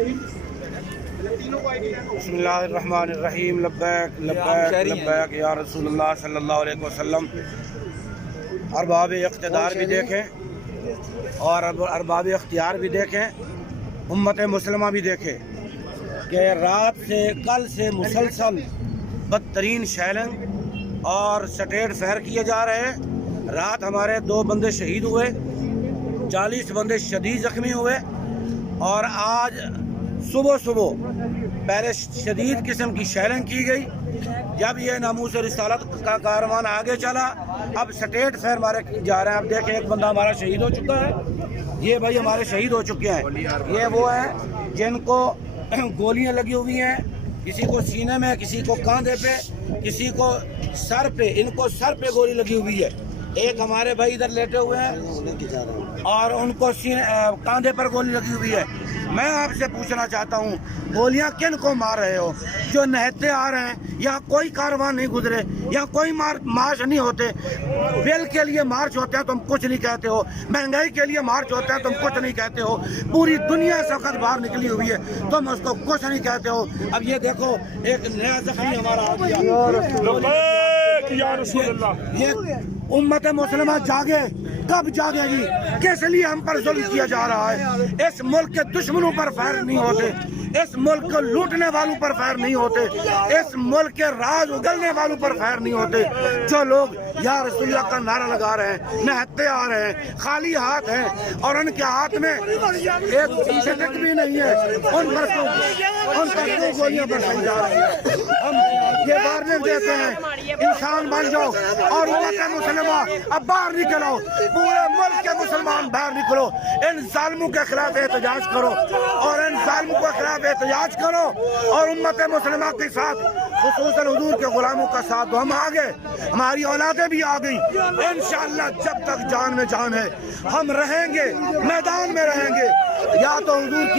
بسم اللہ الرحمن الرحیم لبیک لبیک لبیک یا رسول اللہ صلی اللہ علیہ وسلم۔ ارباب اقتدار بھی دیکھیں اور ارباب اختیار بھی دیکھیں، امت مسلمہ بھی دیکھیں کہ رات سے کل سے مسلسل بدترین شیلنگ اور سٹیٹ فائر کیے جا رہے ہیں۔ رات ہمارے 2 بندے شہید ہوئے، 40 بندے شدید زخمی ہوئے، اور آج صبح پہلے شدید قسم کی شیلنگ کی گئی۔ جب یہ ناموس رسالت کا کاروان آگے چلا، اب سٹیٹ فائر مارے جا رہے ہیں۔ اب دیکھیں ایک بندہ ہمارا شہید ہو چکا ہے، یہ بھائی ہمارے شہید ہو چکے ہیں۔ یہ وہ ہیں جن کو گولیاں لگی ہوئی ہیں، کسی کو سینے میں، کسی کو کاندھے پہ، کسی کو سر پہ، ان کو سر پہ گولی لگی ہوئی ہے۔ ایک ہمارے بھائی ادھر لیٹے ہوئے ہیں اور ان کو کاندھے پر گولی لگی ہوئی ہے۔ میں آپ سے پوچھنا چاہتا ہوں، گولیاں کن کو مار رہے ہو؟ جو نہتے آ رہے ہیں، یہاں کوئی کاروان نہیں گزرے، یہاں کوئی مارچ نہیں ہوتے۔ بل کے لیے مارچ ہوتے ہیں تم کچھ نہیں کہتے ہو، مہنگائی کے لیے مارچ ہوتے ہیں تم کچھ نہیں کہتے ہو، پوری دنیا سے وقت باہر نکلی ہوئی ہے، تم اس کو کچھ نہیں کہتے ہو۔ اب یہ دیکھو ایک نیا زخمی ہمارا آ گیا۔ یہ امت مسلمہ جاگے، کب جاگے گی؟ کس لیے ہم پر ظلم کیا جا رہا ہے؟ اس ملک کے دشمنوں پر فائر نہیں ہوتے، اس ملک کو لوٹنے والوں پر فائر نہیں ہوتے، اس ملک کے راز اگلنے والوں پر فائر نہیں ہوتے۔ جو لوگ یا رسول اللہ کا نعرہ لگا رہے ہیں، نہتے آ رہے ہیں، خالی ہاتھ ہیں، اور ان کے ہاتھ میں ایک سٹک بھی نہیں ہے، ان پر کیوں گولیاں برسائی جا رہی ہیں؟ ہم یہ وارننگ دیتے ہیں، انسان بن جاؤ اور امت مسلمہ اب باہر نکلو، پورے ملک کے مسلمان باہر نکلو، ان ظالموں کے خلاف احتجاج کرو، اور ان ظالموں کے خلاف احتجاج کرو، اور امت مسلمہ کے ساتھ خصوصاً حضور کے غلاموں کا ساتھ دو۔ ہم آگے، ہماری اولادیں بھی آ گئی، انشاءاللہ جب تک جان میں جان ہے ہم رہیں گے، میدان میں رہیں گے، یا تو حضور کی